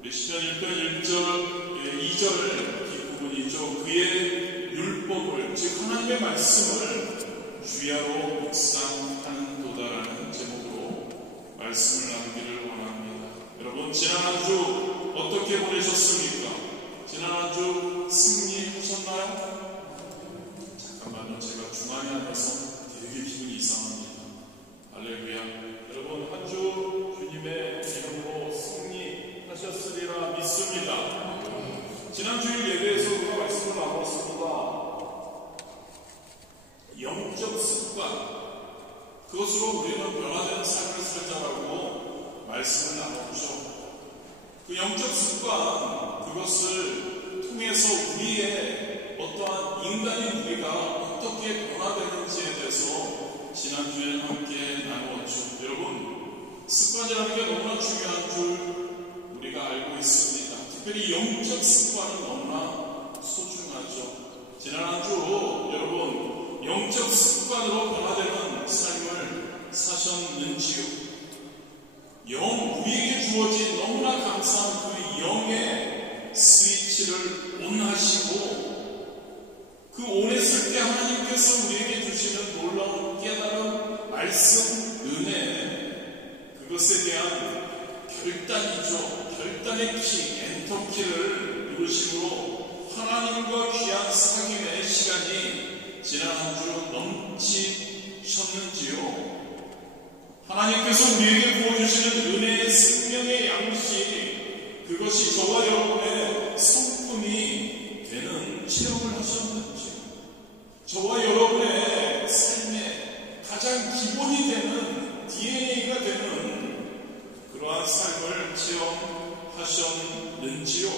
우리 시편 1편 1절, 2절 뒷부분이죠. 그의 율법을, 즉 하나님의 말씀을 주야로 묵상하는 도다라는 제목으로 말씀을 나누기를 원합니다. 여러분, 지난 한 주 어떻게 보내셨습니까? 지난 한 주 승리하셨나요? 잠깐만요. 제가 주말에 앉아서 되게 기분이 이상합니다. 할렐루야. 여러분, 한 주 주님의 이름으로 승리하셨으리라 믿습니다. 지난 주일 예배에서 우리가 말씀을 나눴습니다. 영적 습관, 그것으로 우리는 변화되는 삶을 살자라고 말씀을 나눴죠. 그 영적 습관, 그것을 통해서 우리의 어떠한 인간의 우리가 어떻게 변화되는지에 대해서 지난주에 함께 나누었죠. 여러분, 습관이라는 게 너무나 중요한 줄 우리가 알고 있습니다. 특별히 영적 습관은 너무나 소중하죠. 지난 한 주 여러분, 영적 습관으로 변화되는 삶을 사셨는지요? 우리에게 주어진 너무나 감사한 그 영의 스위치를 온하시고, 그 온했을 때 하나님께서 우리에게 주시는 놀라운 깨달음, 말씀, 은혜, 그것에 대한 결단이죠. 결단의 키, 엔터키를 누르심으로 하나님과 귀한 사귐의 시간이 지난 한 주 넘치셨는지요? 하나님께서 우리에게 부어주시는 은혜의 생명의 양식, 그것이 저와 여러분의 성품이 되는 체험을 하셨는지, 저와 여러분의 삶의 가장 기본이 되는 DNA가 되는 그러한 삶을 체험하셨는지요?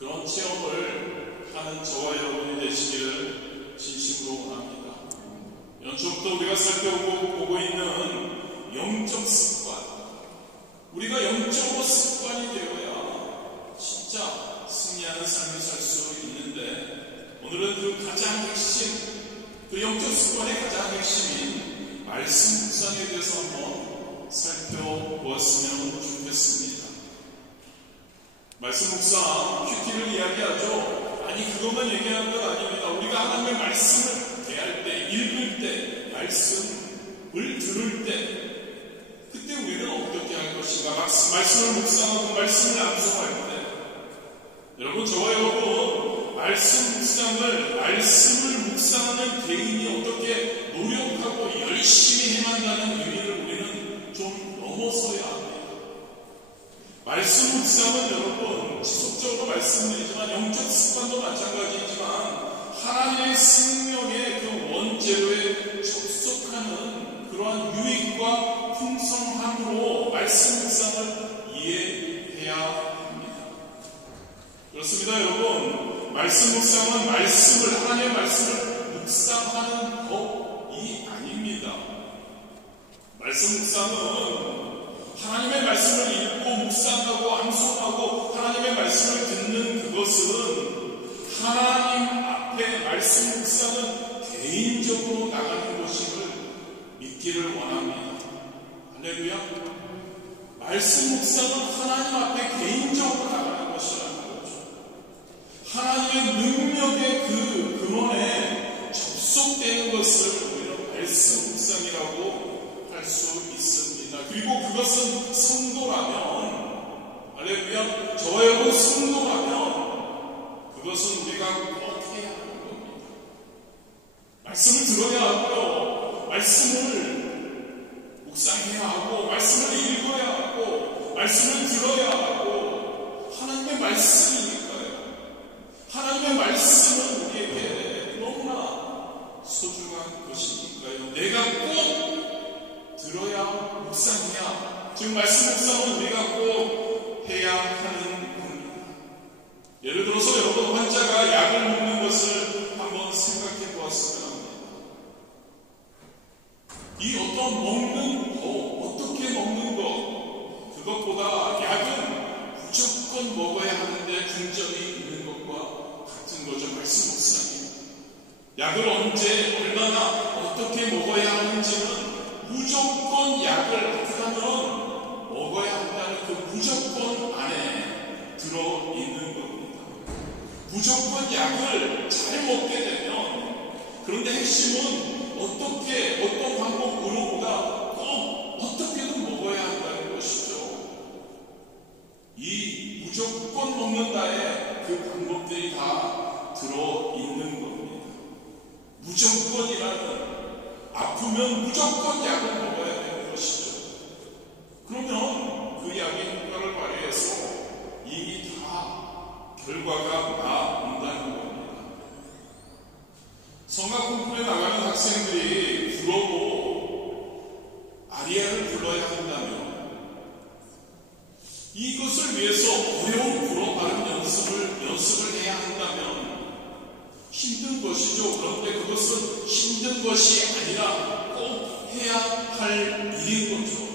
그런 체험을 하는 저와 여러분이 되시기를 진심으로 원합니다. 연초부터 우리가 살펴보고 있는 영적 습관, 우리가 영적으로 습관이 되어야 진짜 승리하는 삶을 살 수 있는데, 오늘은 그 가장 핵심, 그 영적 습관의 가장 핵심인 말씀 묵상에 대해서 한번 살펴보았으면 좋겠습니다. 말씀 묵상, 큐티를 이야기하죠. 아니, 그것만 얘기하는 건 아닙니다. 우리가 하나님의 말씀을 대할 때, 읽을 때, 말씀을 들을 때, 그때 우리는 어떻게 할 것인가? 말씀을 묵상하고 말씀을 암송할 때, 여러분, 저와 여러분, 말씀을 묵상하는 개인이 어떻게 노력하고 열심히 행한다는 의미를 우리는 좀 넘어서야 합니다. 말씀 묵상은 여러분, 지속적으로 말씀드리지만 영적 습관도 마찬가지이지만 하나님의 생명의 그 원재료에 접속하는 그러한 유익과 풍성함으로 말씀 묵상을 이해해야 합니다. 그렇습니다, 여러분. 말씀 묵상은 하나님의 말씀을 묵상하는 법이 아닙니다. 말씀 묵상은 하나님의 말씀을 읽고 묵상하고 암송하고 하나님의 말씀을 듣는 그것은 하나님 앞에 말씀 묵상은 개인적으로 나가는 것임을 믿기를 원합니다. 할렐루야. 말씀 묵상은 하나님 앞에 개인적으로 나가는 것이라는 거죠. 하나님의 능력의 그 근원에 접속되는 것을 우리는 말씀 묵상이라고 할 수 있습니다. 그리고 그것은 성도라면, 할렐루야, 저와 여러분 성도라면 그것은 우리가 꼭 해야 하는 겁니다. 말씀을 들어야 하고요, 말씀을 묵상해야 하고, 말씀을 읽어야 하고, 말씀을 들어야 하고, 하나님의 말씀이니까요. 하나님의 말씀은 우리에게 너무나 소중한 것이니까요. 내가 꼭 들어야, 묵상해야, 지금 말씀 묵상은 우리가 꼭 해야 하는 겁니다. 예를 들어서 여러분, 환자가 약을 먹는 것을 한번 생각해 보았으면 합니다. 이 어떤 먹는 거, 어떻게 먹는 거, 그것보다 약은 무조건 먹어야 하는데 중점이 있는 것과 같은 거죠. 말씀 묵상이. 약을 언제, 얼마나, 어떻게 먹어야 하는지는 무조건 약을 하면 먹어야 한다는 그 무조건 안에 들어있는 겁니다. 무조건 약을 잘 먹게 되면, 그런데 핵심은 어떤 방법으로보다 꼭 어떻게든 먹어야 한다는 것이죠. 이 무조건 먹는다에 그 방법들이 다 들어있는 겁니다. 무조건이라는, 아프면 무조건 약을 먹어야 되는 것이죠. 그러면 그 약의 효과를 발휘해서 이미 다 결과가 나온다는 겁니다. 성악 콩쿠르에 나가는 학생들이 불어도 아리아를 불러야 한다면, 이것을 위해서 어려운 불어 발음 연습을 해야 한다면 힘든 것이죠. 그런데 그것은 힘든 것이 아니라 꼭 해야 할 일인 거죠.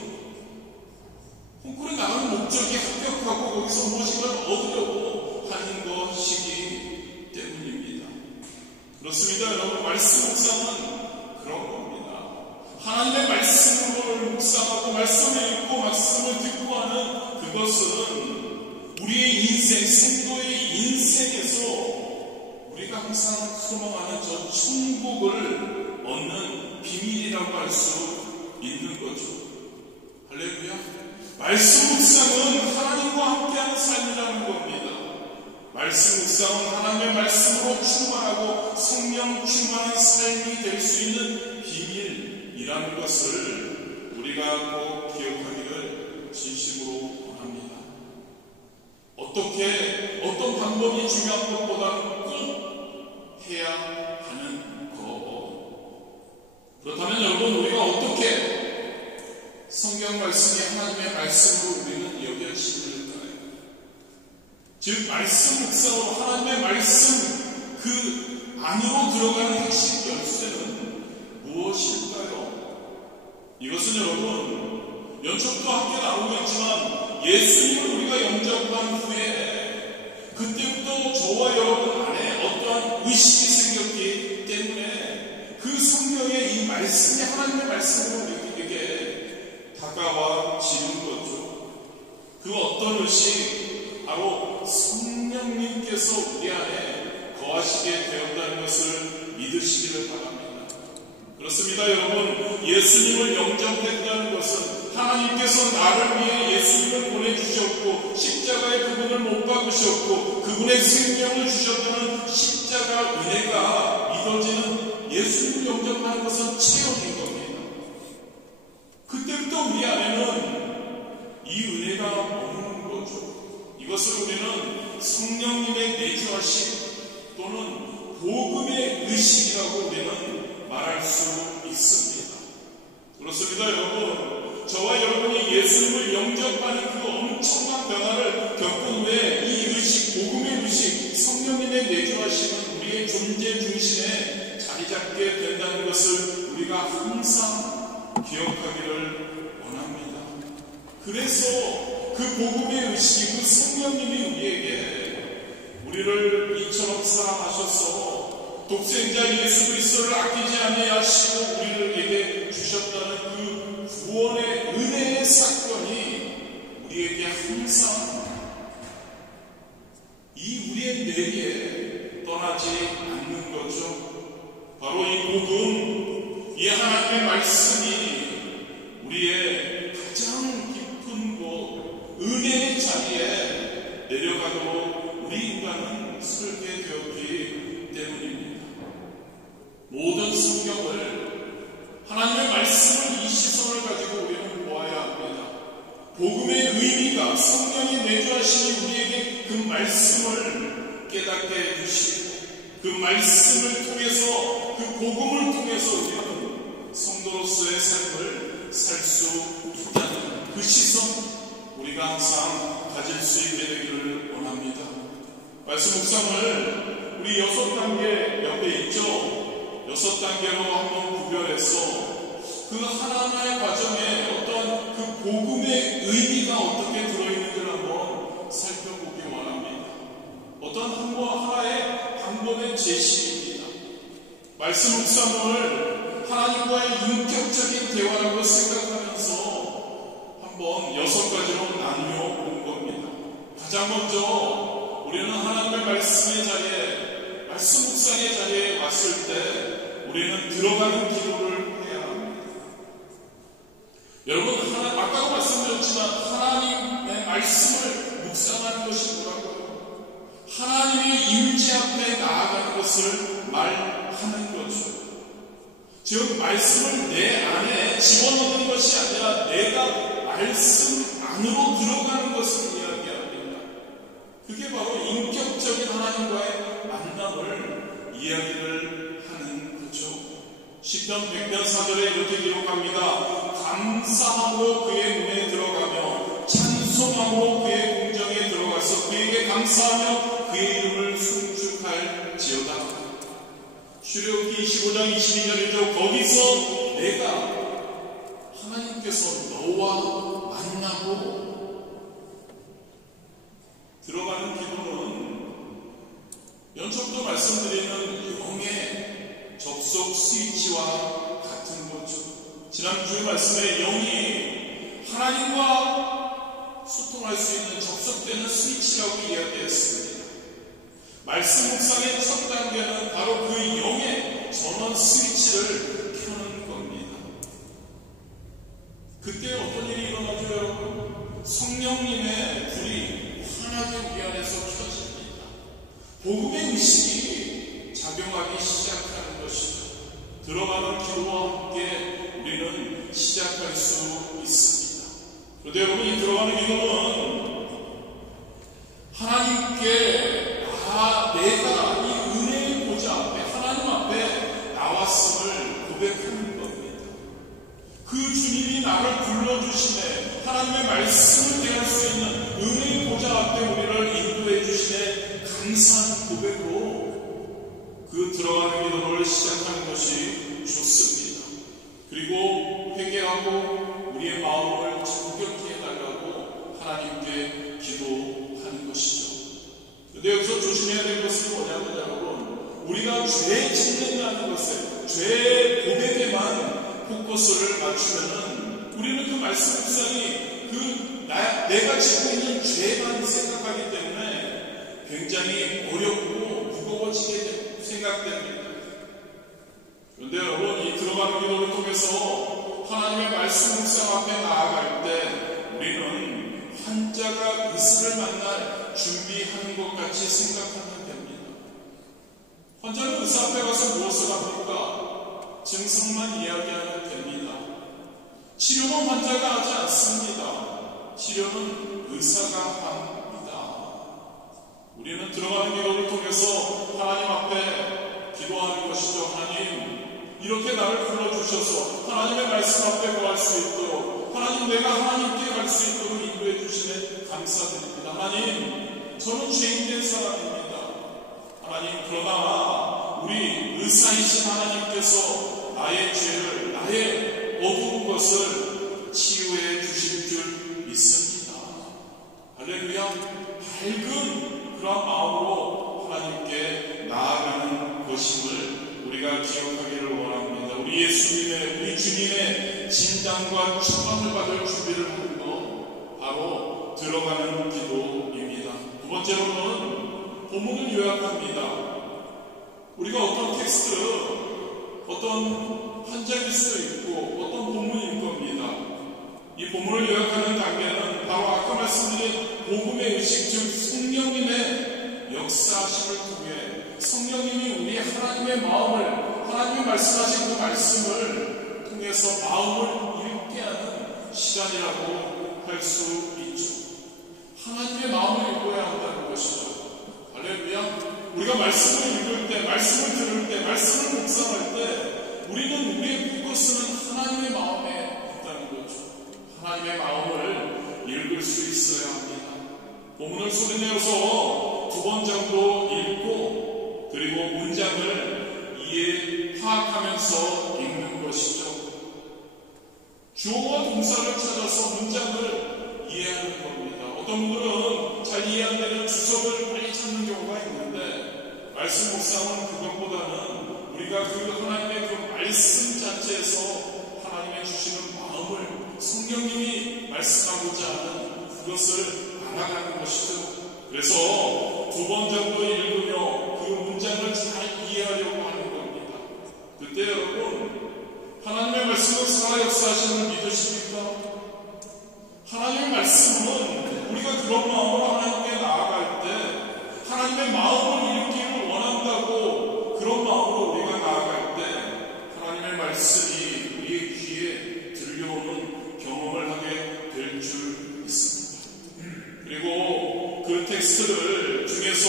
콩쿠르에 나가는 목적이 합격하고 거기서 무엇인가를 얻으려고 하는 것이기 때문입니다. 그렇습니다. 여러분, 말씀 묵상은 그런 겁니다. 하나님의 말씀을 묵상하고 말씀을 읽고 말씀을 듣고 하는 그것은 우리의 인생, 성도의 인생에서 우리가 항상 소망하는 저 천국을 얻는 비밀이라고 할 수 있는 거죠. 할렐루야. 말씀 묵상은 하나님과 함께하는 삶이라는 겁니다. 말씀 묵상은 하나님의 말씀으로 충만하고 성령 충만한 삶이 될 수 있는 비밀이라는 것을 우리가 꼭 기억하기를 진심으로 원합니다. 어떤 방법이 중요한 것보다는 꼭 해야 하는 것. 그렇다면 여러분, 우리가 어떻게 성경 말씀이 하나님의 말씀으로 우리는 여겨지는가요? 즉, 말씀 묵상으로 하나님의 말씀 그 안으로 들어가는 핵심 열쇠는 무엇일까요? 이것은 여러분, 연초부터 함께 나오고 있지만 예수님을 우리가 영접한 후에 그때부터 저와 여러분 안에 어떠한 의식이 생겼기 때문에 그 성경의 이 말씀이 하나님의 말씀으로 우리에게 다가와지는 거죠. 그 어떤 의식, 바로 성령님께서 우리 안에 거하시게 되었다는 것을 믿으시기를 바랍니다. 그렇습니다. 여러분, 예수님을 영접했다는 것은 하나님께서 나를 위해 예수님을 보내주셨고 십자가에 그분을 못 박으셨고 그분의 생명을 주셨다는 십자가 은혜가 믿어지는 예수님을 영접하는 것은 체험인 겁니다. 그때부터 우리 안에는 이 은혜가 오는 거죠. 이것을 우리는 성령님의 내주하심 또는 복음의 의식이라고 우리는 말할 수 있습니다. 그렇습니다. 여러분, 저와 여러분이 예수님을 영접하는 그 엄청난 변화를 겪은 후에 이 의식, 복음의 의식, 성령님의 내주하심은 우리의 존재 중심에 자리 잡게 된다는 것을 우리가 항상 기억하기를 원합니다. 그래서 그 복음의 의식, 그 성령님이 우리를 이처럼 사랑하셔서 독생자 예수 그리스도를 아끼지 아니하시고 우리에게 주셨다는 그 구원의 은혜의 사건이 우리에게 항상 이 우리의 내리에 떠나지 않는 거죠. 바로 이 복음, 이 하나님의 말씀이 우리의 가장 깊은 곳, 은혜의 자리에 내려가도록 우리 인간은 설계 되었기 때문입니다. 모든 성경을, 하나님의 말씀을 이 시선을 가지고 우리는 보아야 합니다. 복음의 의미가 성령이 내주하시니 우리에게 그 말씀을 깨닫게 해주시고 그 말씀을 통해서, 그 복음을 통해서 우리는 성도로서의 삶을 살 수 있다는 그 시선, 우리가 항상 가질 수 있게 되기를 원합니다. 말씀 묵상을 우리 6단계 옆에 있죠. 6단계로 한번 구별해서 그 하나하나의 과정에 어떤 그 복음의 의미가 어떻게 들어있는지를 한번 살펴보기 원합니다. 어떤 하나의 방법의 제시입니다. 말씀 묵상을 하나님과의 인격적인 대화라고 생각하면서 한번 6가지로 나누어 본 겁니다. 가장 가장 먼저 우리는 하나님의 말씀의 자리에, 말씀 묵상의 자리에 왔을 때 우리는 들어가는 기도를 해야 합니다. 여러분, 아까도 말씀드렸지만 하나님의 말씀을 묵상하는 것이 뭐라고요? 하나님의 임재 앞에 나아가는 것을 말하는 거죠. 즉, 말씀을 내 안에 집어넣는 것이 아니라 내가 말씀 안으로 들어가는 것을 이야기합니다. 그게 바로 인격적인 하나님과의 만남을 이야기를 하는 거죠. 시편 100편 4절에 이렇게 기록합니다. 감사함으로 그의 문에 들어가며 찬송함으로 그의 궁정에 들어가서 그에게 감사하며 그의 이름을 송축할지어다. 출애굽기 25장 22절이죠. 거기서 내가 하나님께서 너와 만나고, 들어가는 기도는 연초부터 말씀드리는 영의 접속 스위치와 같은 거죠. 지난주에 말씀에 영이 하나님과 소통할 수 있는 접속되는 스위치라고 이야기했습니다. 말씀 묵상의 첫 단계는 바로 그 영의 전원 스위치를 켜는 겁니다. 그때 어떤 일이 일어나죠, 여러분? 성령님의 불이 환하게 우리 안에서 켜집니다. 복음의 의식이 작용하기 시작하는 것이죠. 들어가는 기도와 함께 우리는 시작할 수 있습니다. 그런데 여러분, 이 들어가는 기도는 하나님께 내가 이 은혜의 보좌 앞에, 하나님 앞에 나왔음을 고백하는 겁니다. 그 주님이 나를 불러주시네, 하나님의 말씀을 대할 수 있는 은혜의 보좌 앞에 우리를 인도해 주시네, 감사한 고백으로 그 들어가는 기도를 시작하는 것이 좋습니다. 그리고 회개하고 우리의 마음을 정결케 해달라고 하나님께 기도하는 것이죠. 근데 여기서 조심해야 될 것은 뭐냐면, 여러분, 우리가 죄에 짓는다는 것에, 죄의 고백에만 포커스를 맞추면은 우리는 그 말씀 묵상이 내가 짓고 있는 죄만 생각하기 때문에 굉장히 어렵고 무거워지게 생각됩니다. 그런데 여러분, 이 들어가는 기도를 통해서 하나님의 말씀 묵상 앞에 나아갈 때 우리는 환자가 의사를 만날 준비하는 것 같이 생각하면 됩니다. 환자는 의사 앞에 가서 무엇을 합니까? 증상만 이야기하면 됩니다. 치료는 환자가 하지 않습니다. 치료는 의사가 합니다. 우리는 들어가는 기도를 통해서 하나님 앞에 기도하는 것이죠. 하나님, 이렇게 나를 불러주셔서 하나님의 말씀 앞에 구할 수 있도록, 하나님, 내가 하나님께 갈 수 있도록 인도해 주시네 감사드립니다. 하나님, 저는 죄인된 사람입니다. 하나님, 그러나 우리 의사이신 하나님께서 나의 죄를, 나의 어두운 것을 치유해 주실 줄 믿습니다. 할렐루야. 밝은 그런 마음으로 하나님께 나아가는 것임을 우리가 기억하기를 원합니다. 우리 예수님의, 우리 주님의 진단과 처방을 받을 준비를 하는 것, 바로 들어가는 기도입니다. 두 번째로는 본문을 요약합니다. 우리가 어떤 텍스트, 어떤 한장일 수도 있고 어떤 본문일 겁니다. 이 본문을 요약하는 단계는 바로 아까 말씀드린 복음의 의식, 즉 성령님의 역사하심을 통해 성령님이 우리 하나님의 마음을, 하나님이 말씀하신 그 말씀을 통해서 마음을 읽게 하는 시간이라고 할 수 있죠. 하나님의 마음을 읽어야 한다는 것이죠. 할렐루야. 우리가 말씀을 읽을 때, 말씀을 들을 때, 말씀을 묵상할 때 우리는 우리의 포커스는 하나님의 마음에 있다는 거죠. 하나님의 마음을 읽을 수 있어야 합니다. 본문을 소리내어서 2번 정도 읽고 그리고 문장을 파악하면서 읽는 것이죠. 주어와 동사를 찾아서 문장을 이해하는 겁니다. 어떤 분들은 잘 이해 안 되는 주석을 빨리 찾는 경우가 있는데, 말씀 묵상은 그것보다는 우리가 그 하나님의 그 말씀 자체에서 하나님의 주시는 마음을, 성령님이 말씀하고자 하는 그것을 알아가는 것이죠. 그래서 두 번 정도 읽으며 그 문장을 잘 이해하려고 하는 겁니다. 그때 여러분, 하나님의 말씀은 살아 역사하시는 걸 믿으십니까? 하나님의 말씀은 우리가 그런 마음으로 하나님께 나아갈 때 하나님의 마음을 읽기를 원한다고 그런 마음으로 우리가 나아갈 때 하나님의 말씀이 우리의 귀에 들려오는 경험을 하게 될 줄 믿습니다. 그리고 그 텍스트를 중에서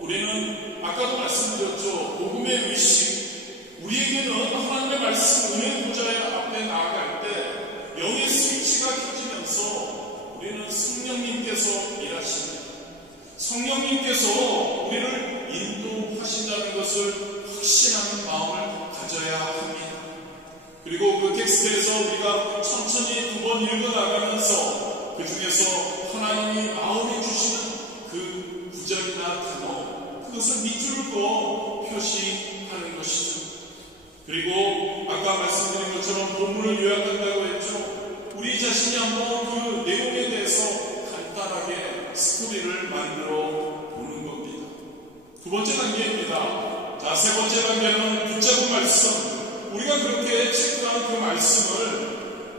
우리는 아까도 말씀드렸죠. 복음의 의식, 우리에게는 하나님의 말씀 은혜 보좌의 앞에 나아갈 때 영의 스위치가 켜지면서 우리는 성령님께서 일하십니다. 성령님께서 우리를 인도하신다는 것을 확신하는 마음을 가져야 합니다. 그리고 그 텍스트에서 우리가 천천히 두 번 읽어나가면서 그 중에서 하나님이 마음에 주시는 그 구절이나 단어, 그것을 밑줄을 그어 표시하는 것이죠. 그리고 아까 말씀드린 것처럼 본문을 요약한다고 했죠. 우리 자신이 한번 그 내용에 대해서 간단하게 스토리를 만들어 보는 겁니다. 두 번째 단계입니다. 자, 세 번째 단계는 붙잡은 말씀. 우리가 그렇게 체크한 그 말씀을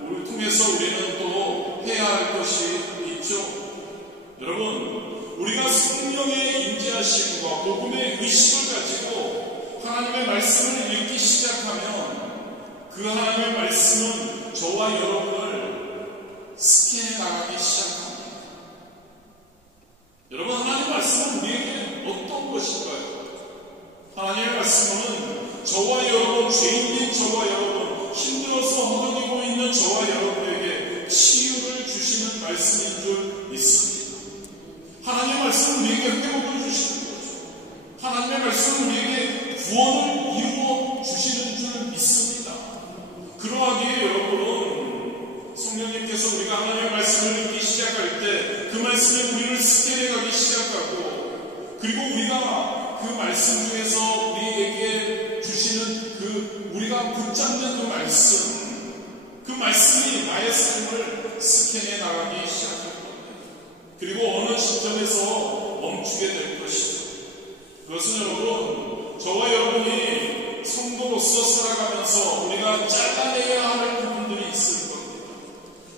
우리 통해서 우리는 또 해야 할 것이 있죠. 여러분, 우리가 성령의 임재하심과 복음의 의식을 가지고 하나님의 말씀을 읽기 시작하면 그 하나님의 말씀은 저와 여러분을 스캔해 나가기 시작합니다. 여러분, 하나님의 말씀은 우리에게 어떤 것일까요? 하나님의 말씀은 저와 여러분, 죄인인 저와 여러분, 힘들어서 허덕이고 있는 저와 여러분에게 치유를 주시는 말씀인 줄 믿습니다. 하나님의 말씀은 우리에게 회복을 주시는 거죠. 하나님의 말씀은 우리에게 구원을 이루어 주시는 줄 믿습니다. 그러하기에 여러분은 성령님께서 우리가 하나님의 말씀을 읽기 시작할 때 그 말씀이 우리를 스캔해 가기 시작하고, 그리고 우리가 그 말씀 중에서 우리에게 주시는 그 우리가 붙잡는 그 말씀이 나의 삶을 스캔해 나가기 시작할 겁니다. 그리고 어느 시점에서 멈추게 될 것이죠. 그것은 여러분, 저와 여러분이 성도로서 살아가면서 우리가 잘라내야 할 부분들이 있을 겁니다.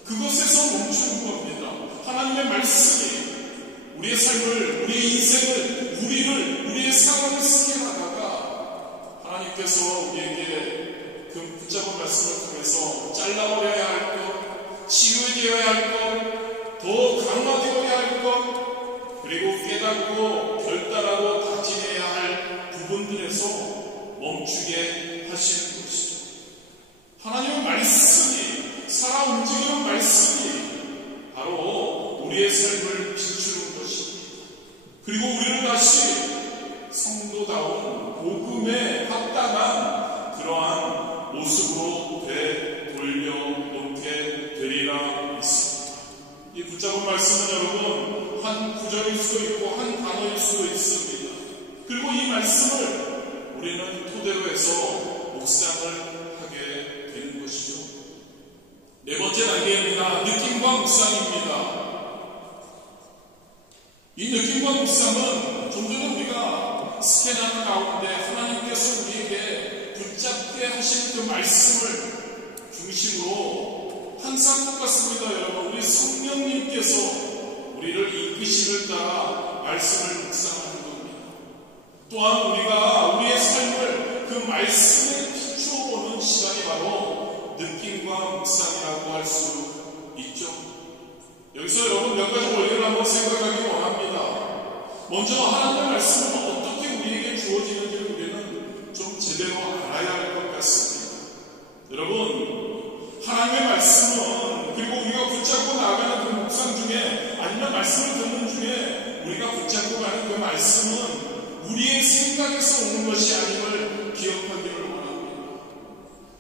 그것에서 멈추는 겁니다. 하나님의 말씀이 우리의 삶을, 우리의 인생을, 우리의 상황을 스캔하다가 하나님께서 우리에게 그 붙잡은 말씀을 통해서 잘라버려야 할 것, 치유되어야 할 것, 더 강화되어야 할 것, 그리고 깨닫고 결단하고 다짐해야 할 부분들에서 멈추게 하시는 것이죠. 하나님의 말씀이, 살아 움직이는 말씀이 바로 우리의 삶을 비추는 것입니다. 그리고 우리를 다시 성도다운 복음에 합당한 그러한 모습으로 되돌려놓게 되리라 믿습니다. 이 붙잡은 말씀은 여러분, 한 구절일 수도 있고 한 단어일 수도 있습니다. 그리고 이 말씀을 우리는 토대로 해서 묵상을 하게 되는 것이죠. 네 번째 단계입니다. 느낌과 묵상입니다. 이 느낌과 묵상은 좀 전에 우리가 스캔하는 가운데 하나님께서 우리에게 붙잡게 하신 그 말씀을 중심으로 항상 똑같습니다. 여러분, 우리 성령님께서 우리를 이끄심을 따라 말씀을 묵상하는 겁니다. 또한 우리가 우리의 삶을 그 말씀에 비추어 보는 시간이 바로 느낌과 묵상이라고 할 수 있죠. 여기서 여러분 몇 가지 원리를 한번 생각하기 원합니다. 먼저 하나님의 말씀은 어떻게 우리에게 주어지는지를 우리는 좀 제대로 알아야 할 것 같습니다. 여러분, 하나님의 말씀은, 그리고 우리가 붙잡고 나가는 그 묵상 중에, 아니면 말씀을 듣는 중에 우리가 붙잡고 가는 그 말씀은 우리의 생각에서 오는 것이 아님을 기억하기를 원합니다.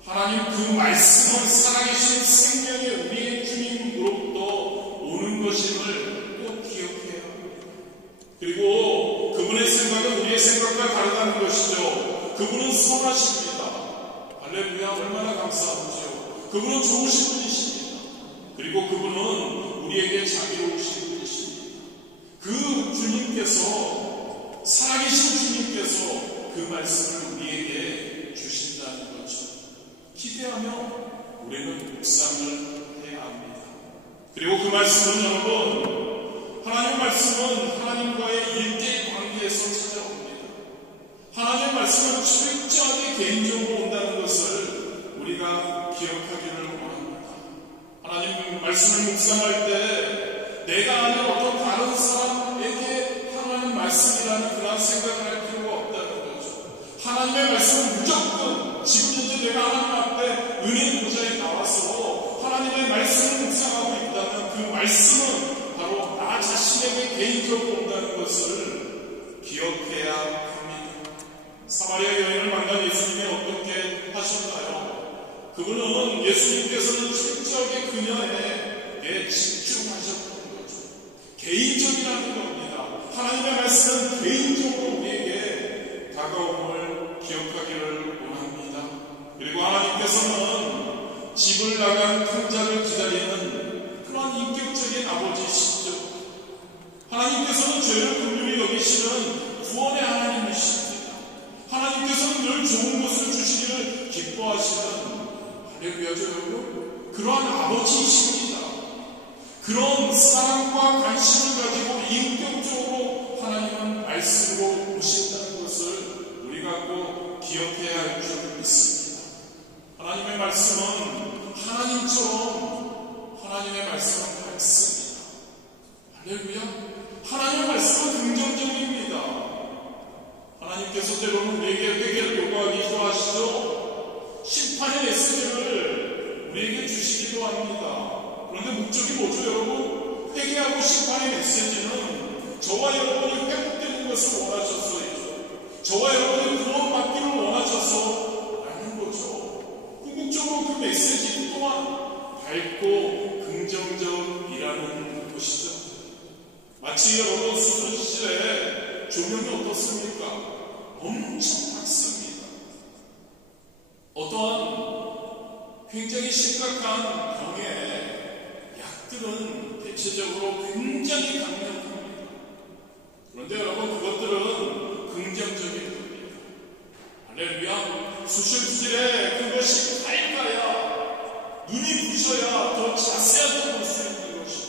하나님 그 말씀은 살아계신 생명의 우리의 주님으로부터 오는 것임을 꼭 기억해야 합니다. 그리고 그분의 생각은 우리의 생각과 다르다는 것이죠. 그분은 선하십니다. 할렐루야, 얼마나 감사하죠. 그분은 좋으신 분이십니다. 그리고 그분은 우리에게 자비로우신 분이십니다. 그 주님께서, 살아계신 주님께서 그 말씀을 우리에게 주신다는 거죠. 기대하며 우리는 묵상을 해야 합니다. 그리고 그 말씀은 여러분, 하나님의 말씀은 하나님과의 1대1 관계에서 찾아옵니다. 하나님의 말씀은 철저하게 개인적으로 온다는 것을 우리가 기억하기를 원합니다. 하나님 말씀을 묵상할 때 내가 아는 어떤 다른 사람에게 하나님 말씀이라는 그런 생각을 할 필요가 없다는 거죠. 하나님의 말씀은 무조건 지금 현재 내가 하나님 앞에 은혜 보좌에 나와서 하나님의 말씀을 묵상하고 있다면 그 말씀은 바로 나 자신에게 개인적으로 온다는 것을 기억해야 합니다. 사마리아 여인을 만난 예수님이 어떻게 하셨나요? 그분은 예수님께서는 철저하게 그녀에게 집중하셨던 거죠. 개인적이라는 겁니다. 하나님의 말씀은 개인적으로 우리에게 다가옴을 기억하기를 원합니다. 그리고 하나님께서는 집을 나간 탕자를 기다리는 그런 인격적인 아버지시죠. 하나님께서는 죄를 긍휼히 여기시는 구원의 하나님이십니다. 하나님께서는 늘 좋은 것을 주시기를 기뻐하시는, 할렐루야죠 여러분, 그러한 아버지이십니다. 그런 사랑과 관심을 가지고 인격적으로 하나님은 말씀으로 오신다는 것을 우리가 꼭 기억해야 할 줄 믿습니다. 하나님의 말씀은 하나님처럼, 하나님의 말씀은 밝습니다. 할렐루야. 하나님의 말씀은 긍정적입니다. 하나님께서 때로는 우리에게 회개를 요구하기 좋아하시죠. 심판의 메시지를 우리에게 주시기도 합니다. 그런데 목적이 뭐죠 여러분? 회개하고 심판의 메시지는 저와 여러분이 회복되는 것을 원하셔서이죠. 저와 여러분이 구원받기를 원하셔서 아닌 거죠. 궁극적으로 그 메시지 또한 밝고 긍정적이라는 것이죠. 마치 여러분 수술 시절에 조명이 어떻습니까? 엄청 밝습니다. 어떠한 굉장히 심각한 병의 약들은 대체적으로 굉장히 강력합니다. 그런데 여러분 그것들은 긍정적인 겁니다. 할렐루야. 수술실에 그것이 밝아야, 눈이 부셔야 더 자세하게 볼 수 있는 것이죠.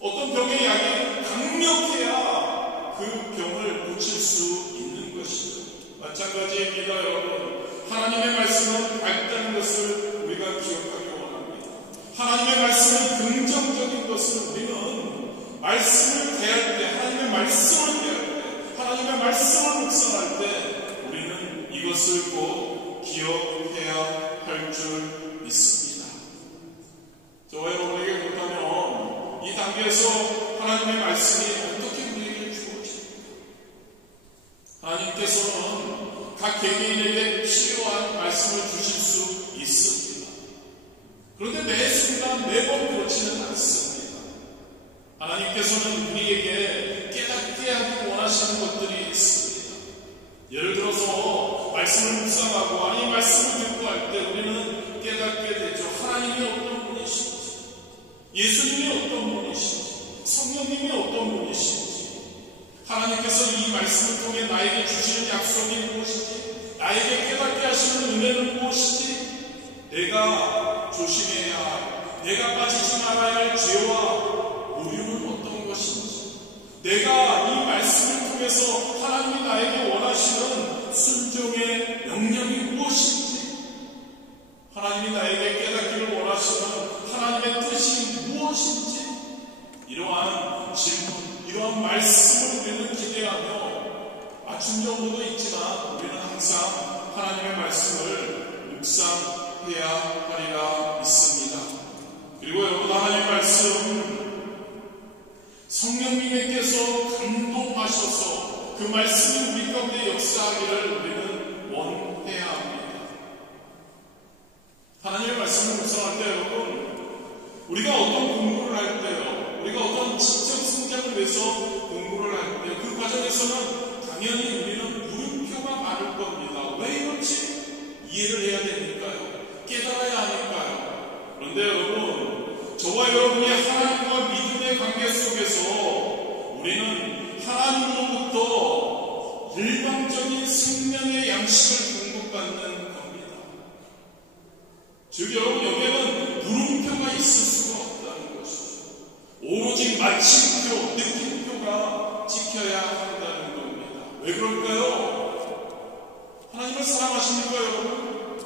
어떤 병의 약이 강력해야 그 병을 고칠 수 있는 것이죠. 마찬가지입니다 여러분. 하나님의 말씀은 밝다는 것을 우리가 기억하기 원합니다. 하나님의 말씀은 긍정적인 것을 우리는 말씀을 대할 때, 하나님의 말씀을 대할 때, 하나님의 말씀을 묵상할 때 우리는 이것을 꼭 기억해야 할 줄 믿습니다. 저와 여러분에게 그렇다면 이 단계에서 하나님의 말씀이 어떻게 우리에게 주어집니까? 하나님께서는 각 개개인에게 필요한 말씀을 주실 수 있습니다. 그런데 매 순간 매번 그렇지는 않습니다. 하나님께서는 우리에게 깨닫게 하기 원하시는 것들이 있습니다. 예를 들어서 말씀을 묵상하고 아니 말씀을 듣고 할 때 우리는 깨닫게 되죠. 하나님이 어떤 분이신지, 예수님이 어떤 분이신지, 성령님이 어떤 분이신지, 하나님께서 이 말씀을 통해 나에게 주시는 약속이 무엇인지, 나에게 깨닫게 하시는 은혜는 무엇인지, 내가 조심해야 할, 내가 빠지지 말아야 할 죄와 오류는 어떤 것인지, 내가 이 말씀을 통해서 하나님이 나에게 원하시는 순종의 명령이 무엇인지, 하나님이 나에게 깨닫기를 원하시는 하나님의 뜻이 무엇인지, 이러한 질문, 이러한 말씀을 우리는 기대하며 맞춤 정도도 있지만 우리는 항상 하나님의 말씀을 묵상해야 하리라 믿습니다. 그리고 여러분 하나님의 말씀 성령님께서 감동하셔서 그 말씀이 우리 가운데 역사하기를 우리는 원해야 합니다. 하나님의 말씀을 묵상할 때 여러분 우리가 어떤 공부를 할 때요, 우리가 어떤 지적 성장을 위해서 공부를 할 때요, 그 과정에서는 당연히 우리는 물음표가 많을 겁니다. 왜 이렇지? 이해를 해야 되니까요. 깨달아야 하니까요. 그런데 여러분, 저와 여러분이 하나님과 믿음의 관계 속에서 우리는 영적인 생명의 양식을 공급받는 겁니다. 즉 여러분, 여기에는 물음표가 있을 수가 없다는 것이죠. 오로지 마침표, 느낌표가 지켜야 한다는 겁니다. 왜 그럴까요? 하나님을 사랑하십니까, 여러분?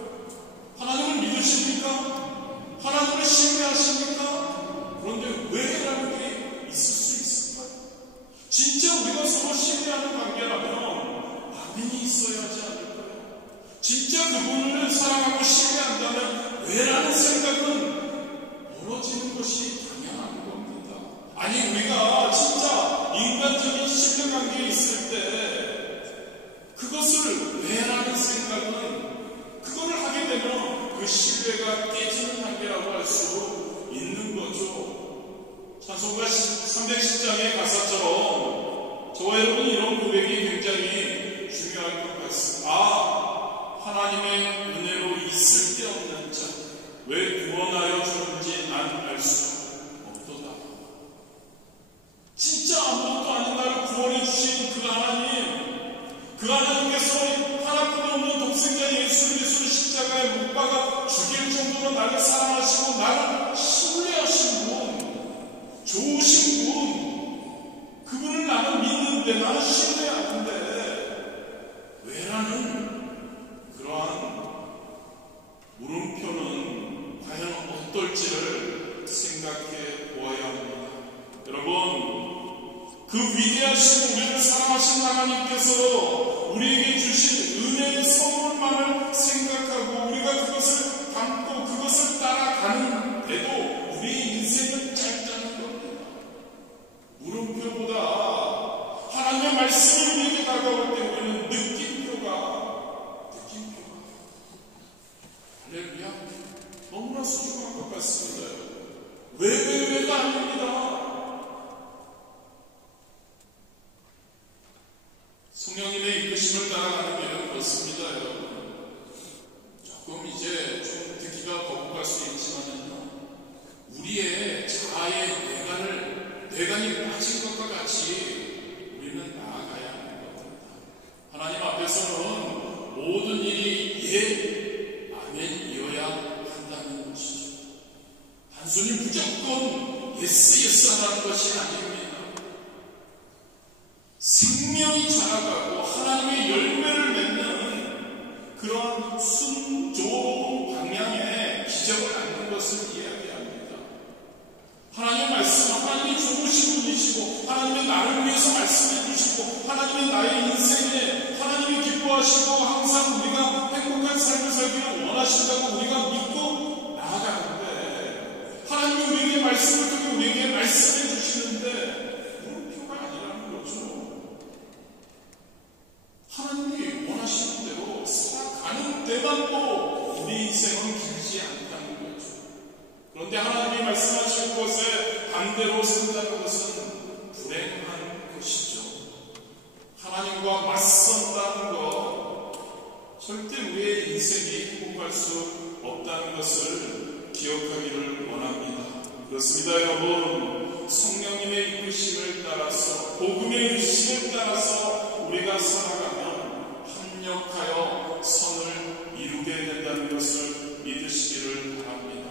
하나님을 믿으십니까? 하나님을 신뢰하십니까? 그런데 왜라는 게 있을 수 있을까요? 진짜 우리가 서로 신뢰하는 관계라면 아멘이 있어야 하지 않을까요? 진짜 그분을 사랑하고 신뢰한다면 왜라는 생각은 멀어지는 것이 당연한 겁니다. 아니, 우리가 진짜 인간적인 신뢰 관계에 있을 때 그것을 왜라는 생각은 그거를 하게 되면 그 신뢰가 깨지는 단계라고 할 수 있는 거죠. 찬송가 310장의 가사처럼 저와 여러분이 이런 고백이 굉장히 중요할 것 같습니다. 하나님의 은혜로 있을 데 없는 자, 왜 구원하여 주는지 난 알 수 없도다. 진짜 아무것도 아닌 나를 구원해 주신 그 하나님께서 하나뿐 없는 독생자 예수 그리스도를 십자가에 못 박아 죽일 정도로 나를 사랑하시고 나를 신뢰하신 분, 좋으신 분, 그분을 나는 믿는데, 나는 신뢰하는데 왜라는 그러한 물음표는 과연 어떨지를 생각해 보아야 합니다. 여러분, 그 위대하신 우리를 사랑하신 하나님께서 우리에게 주신 은혜의 선물만을 생각하고 우리가 그것을 담고 그것을 따라가는데도 우리의 인생은 짧다는 겁니다. 물음표보다 하나님의 말씀이 우리에게 다가올 때 우리는 느낌표가 할렐루야, 너무나 소중한 것 같습니다. 왜가 아닙니다. 성령님의 이끄심을 따라가는 게 그렇습니다, 여러분. 조금 이제 좀 듣기가 거북할 수 있지만요, 우리의 자아의 내관이 빠진 것과 같이 우리는 나아가야 하는 겁니다. 하나님 앞에서는 모든 일이 아멘이어야 한다는 것이죠. 단순히 무조건 예스 하라는 것이 아닙니다. 생명이 자라가고 하나님의 열매를 맺는 그런 순조로운 방향의 기적을 갖는 것을 이야기합니다. 하나님의 말씀, 하나님이 좋으신 분이시고 하나님의 나를 위해서 말씀해 주시고 하나님의 나의 인생에 하나님이 기뻐하시고 항상 우리가 행복한 삶을 살기를 원하신다고 우리가 믿고 나아가는데, 하나님이 우리에게 말씀을 통해 우리에게 말씀해 주시는데 물음표가 아니라는 거죠. 하나님이 원하시는 대로 살아가는 때만 또 우리 인생은 길지 않다는 거죠. 그런데 하나님이 말씀하신 것에 반대로 산다는 것은 불행한 것이죠. 하나님과 맞선다는 것, 절대 우리의 인생이 행복할 수 없다는 것을 기억하기를 원합니다. 그렇습니다, 여러분. 성령님의 이끄심을 따라서, 복음의 이끄심을 따라서 우리가 살아가면 합력하여 선을 이루게 된다는 것을 믿으시기를 바랍니다.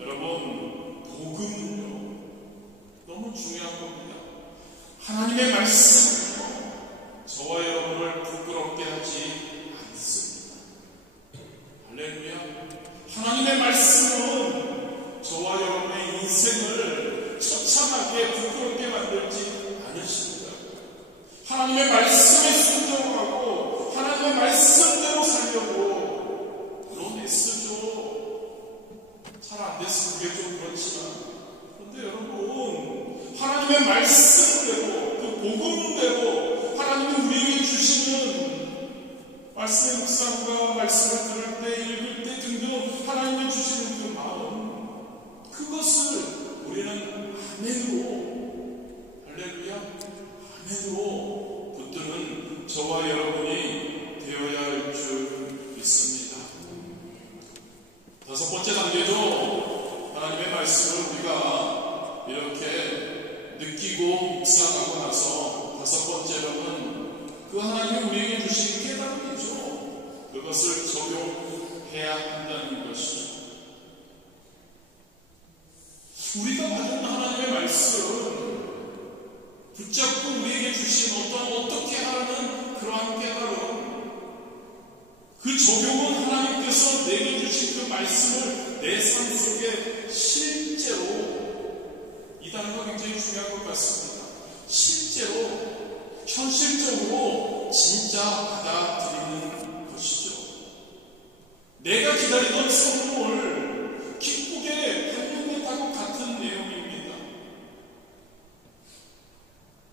여러분, 복음은요, 너무 중요한 겁니다. 하나님의 말씀은요, 저와 여러분을 부끄럽게 하지 않습니다. 할렐루야. 하나님의 말씀은 저와 여러분의 인생을 처참하게 부끄럽게 만들지 않으십니다. 하나님의 말씀에 순종하고 하나님의 말씀대로 살려고 물론 애쓰죠. 잘 안 돼서 그게 좀 그렇지만, 그런데 여러분, 하나님의 말씀대로, 그 복음대로 하나님이 우리에게 주시는 말씀의 묵상과 말씀을 들을 때, 읽을 때 등등 하나님이 주시는 그 마음, 그것을 우리는 아멘으로, 할렐루야, 아멘으로 붙드는 저와 여러분이 되어야 할 줄 믿습니다. 다섯 번째 단계죠. 하나님의 말씀을 우리가 이렇게 느끼고 묵상하고 나서 다섯 번째로는 그 하나님이 우리에게 주신 그것을 적용해야 한다는 것이죠. 우리가 받은 하나님의 말씀 붙잡고 우리에게 주신 어떻게 하라는 그러한 깨달음, 그 적용은 하나님께서 내게 주신 그 말씀을 내 삶 속에 실제로, 이 단어가 굉장히 중요한 것 같습니다. 실제로, 현실적으로 진짜 받아들이는 것이죠. 내가 기다리던 선물 기쁘게 받는 것하고 같은 내용입니다.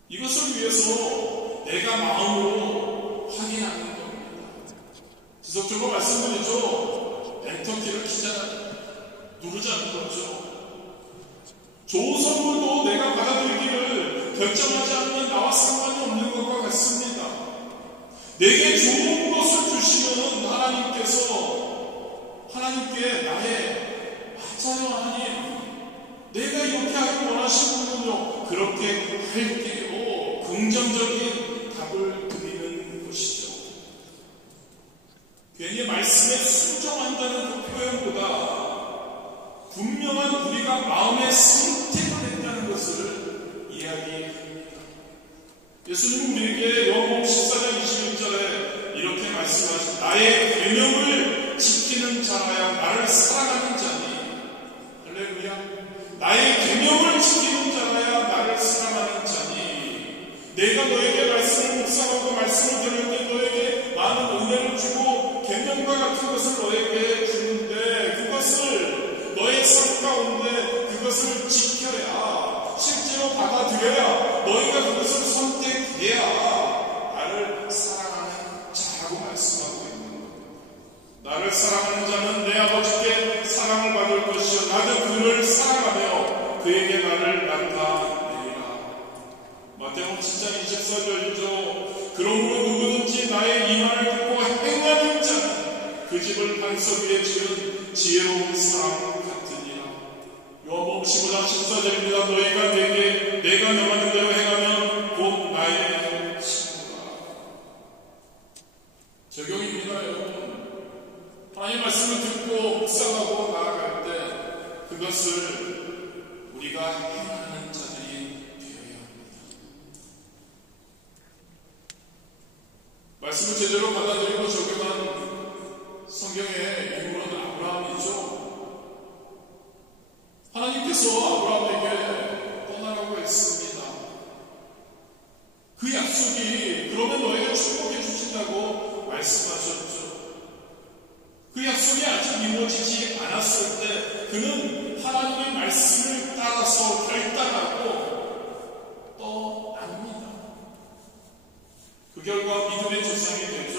이것을 위해서 내가 마음으로 확인하는 겁니다. 지속적으로 말씀드리죠. 엔터키를 누르자는 거죠. 좋은 선물도 내가 받아들이기를 결정하지 않는 나와 상관이 없는 것과 같습니다. 내게 좋은 것을 주시는 하나님께 나의 맞아요 하나님, 내가 이렇게 하길 원하시는군요, 그렇게 할게요, 긍정적인 답을 드리는 것이죠. 괜히 말씀에 순종한다는 그 표현보다 분명한 우리가 마음의 선택을 했다는 것을 이야기합니다. 예수님은 우리에게 요한복음 14장 21절에 이렇게 말씀하십니다. 나의 계명을 지키는 자라야 나를 사랑하는 자니, 할렐루야, 나의 계명을 지키는 자라야 나를 사랑하는 자니, 내가 너에게 말씀을 묵상하고 말씀을 들을 때 너에게 많은 은혜를 주고 계명과 같은 것을 너에게 주는데, 그것을 너의 삶 가운데 그것을 지켜야, 실제로 받아들여야, 너희가 그것을 선택해야 나를 사랑하는 자라고 말씀하고 있는 겁니다. 나를 사랑하는 자는 내 아버지께 사랑을 받을 것이요 나도 그를 사랑하며 그에게 나를 나타내리라. 마태복음 7장 24절이죠. 그러므로 누구든지 나의 이 말을 듣고 행하는 자는 그 집을 반석 위에 지은 지혜로운 사람 같으니라. 요한복음 15장 14절입니다. 너희가 내가 명하는 대로 행하면 곧 나의 친구라. 적용입니다, 여러분. 하나님 말씀을 듣고 묵상하고 나아갈 때 그것을 우리가 행하는 자들이 되어야 합니다. 말씀을 제대로 받아들이고 적용한 성경의 인물은 아브라함이죠. 하나님께서 아브라함에게 떠나라고 했습니다. 그 약속이 그러면 너에게 축복해 주신다고 말씀하셨죠. 그 약속이 아직 이루어지지 않았을 때 그는 하나님의 말씀을 따라서 결단하고 떠납니다. 그 결과 믿음의 조상이 되죠.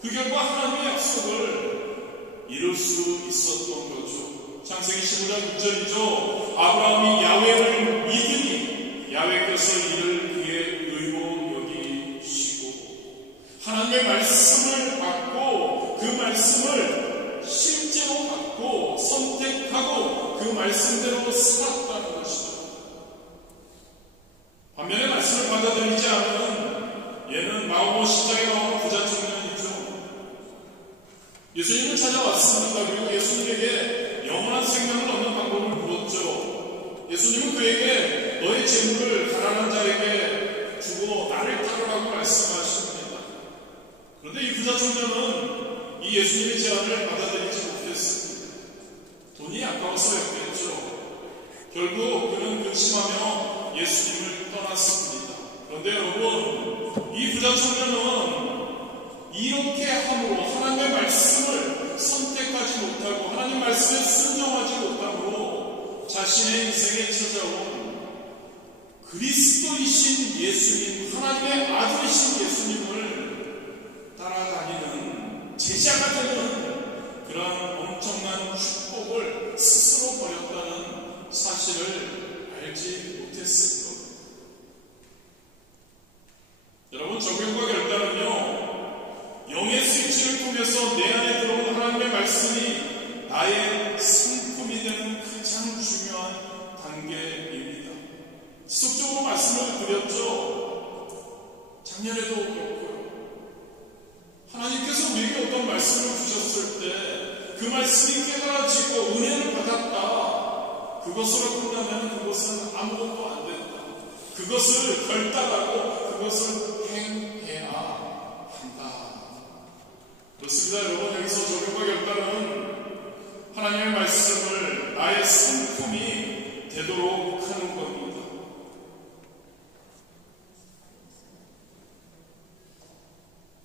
그 결과 하나님의 약속을 이룰 수 있었던 거죠. 창세기 15장 6절이죠. 아브라함이 야훼를 믿으니 야훼께서 이를 그의 의로 여기시고, 하나님의 말씀을 받고 그 말씀을 실제로 받고 선택하고 그 말씀대로 살았다는 것이죠. 반면에 말씀을 받아들이지 않은 얘는 마가복음 10장에 나오는 부자 청년이죠. 예수님을 찾아왔습니다. 그리고 예수님에게 영원한 생명을 얻는 방법을 물었죠. 예수님은 그에게 너의 재물을 가난한 자에게 주고 나를 따르라고 말씀하십니다. 그런데 이 부자 청년은 이 예수님의 제안을 받아들이지 못했습니다. 돈이 아까워서였겠죠. 결국 그는 근심하며 예수님을 떠났습니다. 그런데 여러분, 이 부자 청년은 이렇게 함으로 하나님의 말씀을 선택하지 못하고 하나님 말씀에 순종하지 못함으로 자신의 인생에 찾아온 그리스도이신 예수님, 하나님의 아들이신 예수님을 따라다니는 제자가 되는 그런 엄청난 축복을 스스로 버렸다는 사실을 알지 못했을 겁니다. 여러분, 적용과 결단은요, 영의 스위치를 통해서 내 안에 들어온 하나님의 말씀이 나의 상품이 되는 가장 중요한 단계입니다. 지속적으로 말씀을 드렸죠. 작년에도 그렇고요. 하나님께서 우리에게 말씀을 주셨을 때 그 말씀이 깨달아지고 은혜를 받았다. 그것으로 끝나면 그것은 아무것도 안 된다. 그것을 결단하고 그것을 행해야 한다. 그렇습니다. 여러분, 여기서 적용과 결단은 하나님의 말씀을 나의 성품이 되도록 하는 겁니다.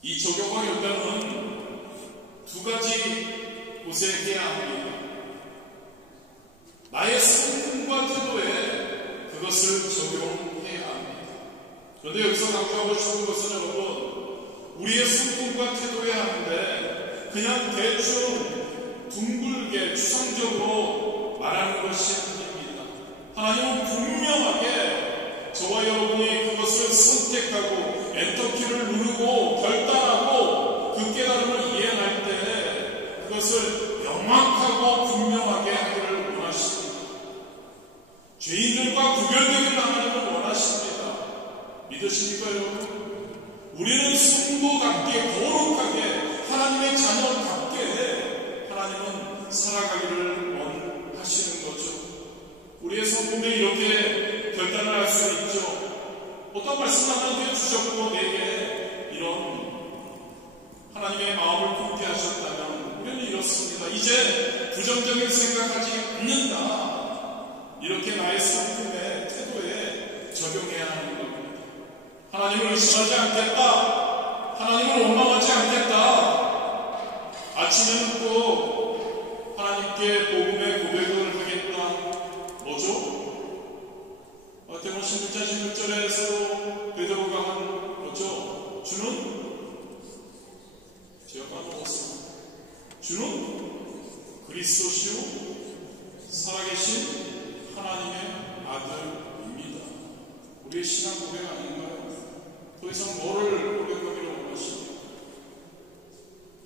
이 적용과 결단은 두 가지 곳에 해야 합니다. 나의 성품과 태도에 그것을 적용해야 합니다. 그런데 여기서 강조하고 싶은 것은 여러분, 우리의 성품과 태도에 하는데 그냥 대충 둥글게 추상적으로 말하는 것이 아닙니다. 하나님은 분명하게 저와 여러분이 그것을 선택하고 엔터키를 누르고 결단하고 그 깨달음을 이행할 때 그것을 명확하고 분명하게 하기를 원하십니다. 죄인들과 구별되기를 하나님은 원하십니다. 믿으십니까 여러분? 우리는 성도답게 거룩하게 하나님의 자녀답게 하나님은 살아가기를 원하시는 거죠. 우리의 성품에 이렇게 결단을 할 수 있죠. 어떤 말씀 하나님께 주셨고 내게 이런 하나님의 마음을 품게 하셨다면 우리는 이렇습니다. 이제 부정적인 생각하지 않는다. 이렇게 나의 성품에 태도에 적용해야 하는 겁니다. 하나님을 의심하지 않겠다. 하나님을 원망하지 않겠다. 아침에는 또 하나님께 복음의 고백을 하겠다. 뭐죠? 마태복음 16장 16절에서 베드로가 한 뭐죠? 주는 제가 까먹었습니다. 주는 그리스도시요 살아계신 하나님의 아들입니다. 우리의 신앙 고백 아닌가요? 더 이상 뭐를 고백하기를 원하십니까?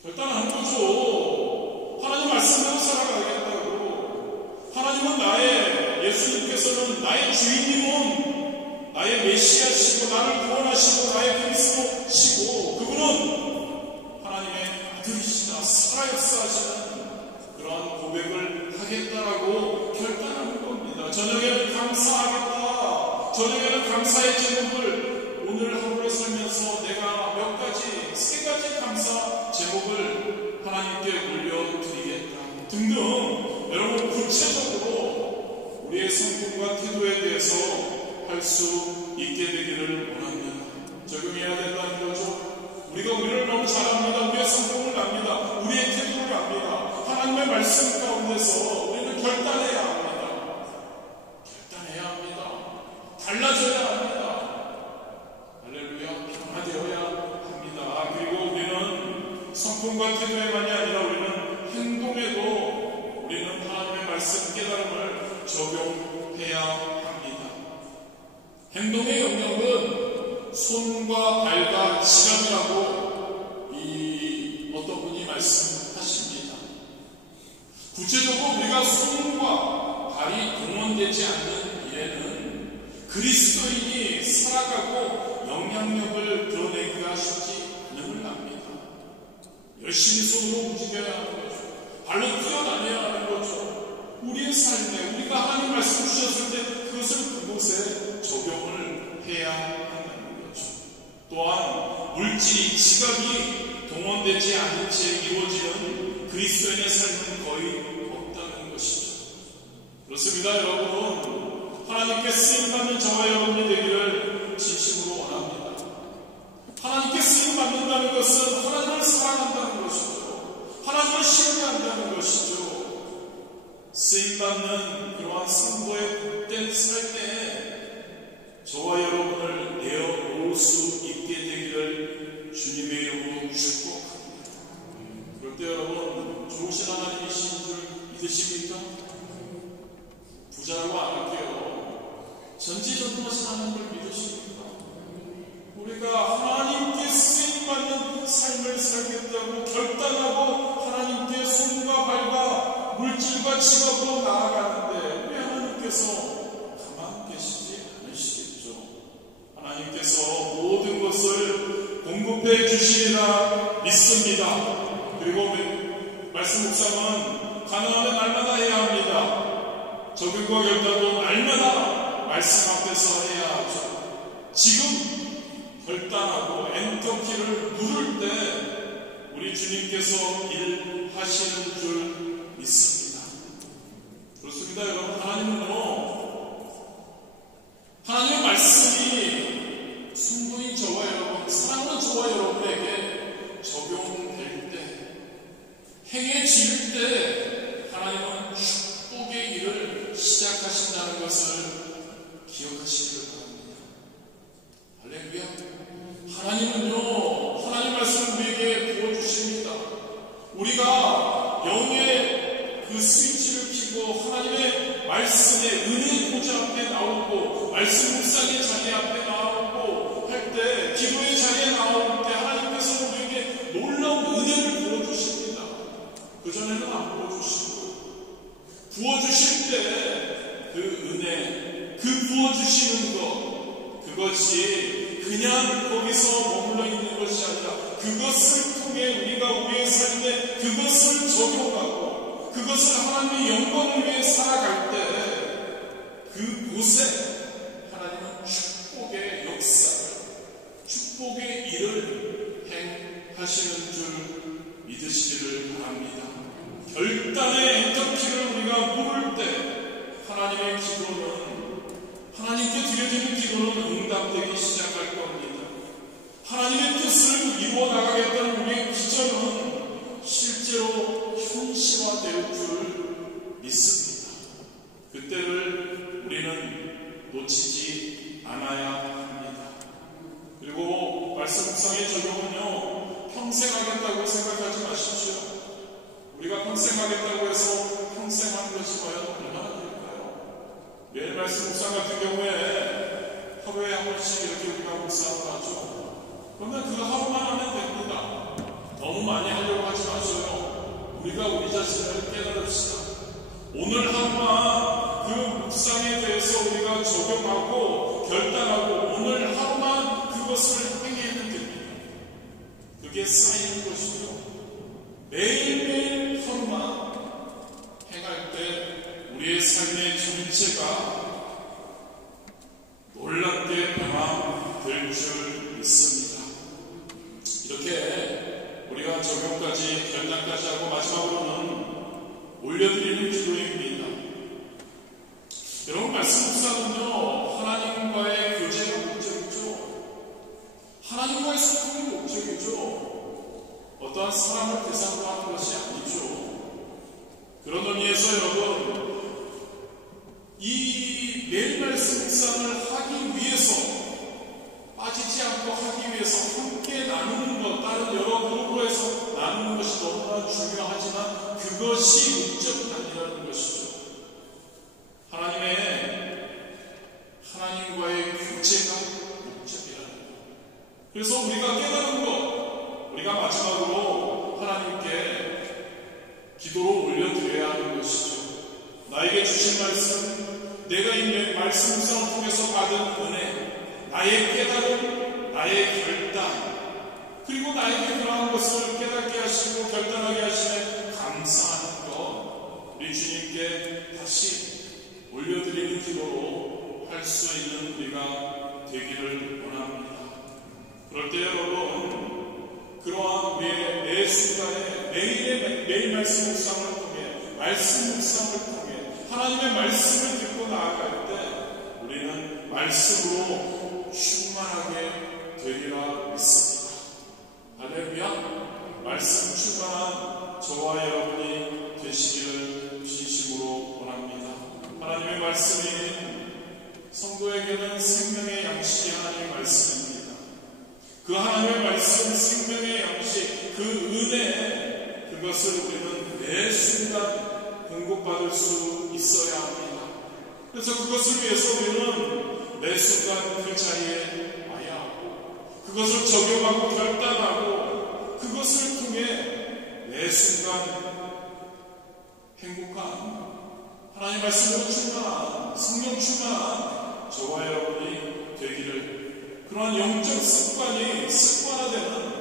결단하는 거죠. 하나님 말씀대로 살아가겠다고. 하나님은 나의 예수님께서는 나의 주인님은 나의 메시아시고 나를 구원하시고 나의 그리스도시고 그분은 하나님의 아들이시다. 살아역사하시는 그러한 고백을 하겠다라고 결단하는 겁니다. 저녁에는 감사하겠다. 저녁에는 감사의 제목을 오늘 하루를 살면서 내가 몇 가지, 세 가지 감사 제목을 하나님께 올려드리겠다 등등 여러분 구체적으로 우리의 성품과 태도에 대해서 할 수 있게 되기를 원합니다. 적용해야 된다는 거죠. 우리가 우리를 너무 잘 압니다. 우리의 성품을 압니다. 우리의 태도를 압니다. 하나님의 말씀 가운데서 우리는 결단해야 합니다. 결단해야 합니다. 달라져야 합니다. 할렐루야. 변화되어야 합니다. 그리고 우리는 성품과 태도에만이 아니라 우리는 행동에도 우리는 하나님의 말씀 깨달음을 적용해야 합니다. 행동의 영역은 손과 발과 지갑이라고 어떤 분이 말씀하십니다. 구체적으로 우리가 손과 발이 동원되지 않는 일에는 그리스도인이 살아가고 영향력을 드러내기가 쉽지 않음을 압니다. 열심히 손으로 움직여야 하는 거죠. 발로 뛰어다녀야 하는 거죠. 우리의 삶에 우리가 하나님 말씀 주셨을 때 그것을 그곳에 적용을 해야 한다는 거죠. 또한 물질이 지각이 동원되지 않은 채 이루어지는 그리스도인의 삶은 거의 없다는 것이죠. 그렇습니다. 여러분, 하나님께 쓰임받는 저와 여러분이 되기를 진심으로 원합니다. 하나님께 쓰임받는다는 것은 하나님을 사랑한다는 것이죠. 하나님을 신뢰한다는 것이죠. 쓰임받는 그러한 성도의 복된 삶에 저와 여러분을 내어놓을 수 있게 되기를 주님의 이름으로 축복합니다. 그럴 때 여러분, 좋으신 하나님이신 줄 믿으십니까? 부자라고 안 할게요. 전지전능하신 하나님을 믿으십니까? 우리가 하나님께 쓰임받는 삶을 살겠다고 결단하고 하나님께 손과 발과 물질과 직업으로 나아가는데 왜 하나님께서 가만 계시지 않으시겠죠? 하나님께서 모든 것을 공급해 주시리라 믿습니다. 그리고 말씀 묵상은 가능하면 날마다 해야 합니다. 적용과 결단도 날마다 말씀 앞에서 해야 하죠. 지금 결단하고 엔터키를 누를 때 우리 주님께서 일하시는 줄 믿습니다. 그렇습니다, 여러분. 하나님의 말씀이 성도인 저와 여러분, 사랑하는 저와 여러분에게 적용될 때, 행해질 때 하나님은 축복의 일을 시작하신다는 것을 기억하시기를 바랍니다. 할렐루야. 하나님은요, 하나님 말씀을 우리에게 부어주십니다. 우리가 영의 그 스위치를 켜고 하나님의 말씀의 은혜의 보좌 앞에 나오고 말씀 묵상의 자리 앞에 나오고 할 때, 기도의 자리에 나올 때 하나님께서 우리에게 놀라운 은혜를 부어주십니다. 그전에는 안 부어주시고, 부어주실 때 그 은혜, 그 부어주시는 것, 그것이 그냥 거기서 머물러 있는 것이 아니라 그것을 통해 우리가 우리의 삶에 그것을 적용하고 그것을 하나님의 영광을 위해 살아갈 때 그곳에 하나님은 축복의 역사를, 축복의 일을 행하시는 줄 믿으시기를 바랍니다. 결단의 엔터키를 우리가 물을 때 하나님의 기도는, 하나님께 드려지는 기도는 응답되기 시작할 겁니다. 하나님의 뜻을 이루어 나가겠다는 우리의 비전은 실제로 현실화될 줄 믿습니다. 그때를 우리는 놓치지 않아야 합니다. 그리고 말씀 묵상의 적용은요, 평생 하겠다고 생각하지 마십시오. 우리가 평생 하겠다고 해서 평생 하는 것이 과연 얼마나 될까요? 매일 말씀 묵상 같은 경우에 하루에 한 번씩 이렇게 우리가 묵상을 하죠. 그러면 그 하루만 하면 됩니다. 너무 많이 하려고 하지 마셔요. 우리가 우리 자신을 깨달읍시다. 오늘 하루만 그 묵상에 대해서 우리가 적용하고 결단하고 오늘 하루만 그것을 행해야 됩니다. 그게 쌓이는 것이죠. 매일매일 하루만 행할 때 우리의 삶의 전체가 놀랍게 변화될 줄 믿습니다. 이렇게 우리가 적용까지, 결단까지 하고 마지막으로는 올려드리는 기도입니다. 여러분, 말씀 묵상은요, 하나님과의 교제가 목적이죠. 하나님과의 소통이 목적이죠. 어떠한 사람을 대상으로 하는 것이 아니죠. 그런 의미에서 여러분, 이 매일 말씀 묵상을 하기 위해서, 빠지지 않고 하기 위해서 함께 나누는 것, 다른 여러 그룹으로 해서 나누는 것이 너무나 중요하지만 그것이 목적이 아니라는 것이죠. 하나님과의 교제가 목적이라는 것. 그래서 우리가 깨달은 것, 우리가 마지막으로 하나님께 기도로 올려드려야 하는 것이죠. 나에게 주신 말씀, 내가 이 말씀 묵상을 통해서 받은 은혜, 나의 깨달음, 나의 결단, 그리고 나에게 그러한 것을 깨닫게 하시고 결단하게 하시면 감사하는 것, 우리 주님께 다시 올려드리는 기도로 할 수 있는 우리가 되기를 원합니다. 그럴 때 여러분, 그러한 우리의 매 순간에 매일 말씀 묵상을 통해, 말씀 묵상을 통해 하나님의 말씀을 듣고 나아갈 때 우리는 말씀으로 충만하게 되리라 믿습니다. 할렐루야. 말씀 충만한 저와 여러분이 되시기를 진심으로 원합니다. 하나님의 말씀이 성도에게는 생명의 양식이 하나님의 말씀입니다. 그 하나님의 말씀, 생명의 양식, 그 은혜, 그것을 우리는 매 순간 공급받을 수 있어야 합니다. 그래서 그것을 위해서 우리는 매 순간 그 자리에 와야 하고, 그것을 적용하고 결단하고, 그것을 통해 매 순간 행복한, 하나님 말씀으로 충만한, 성령 충만한 저와 여러분이 되기를, 그러한 영적 습관이 습관화되는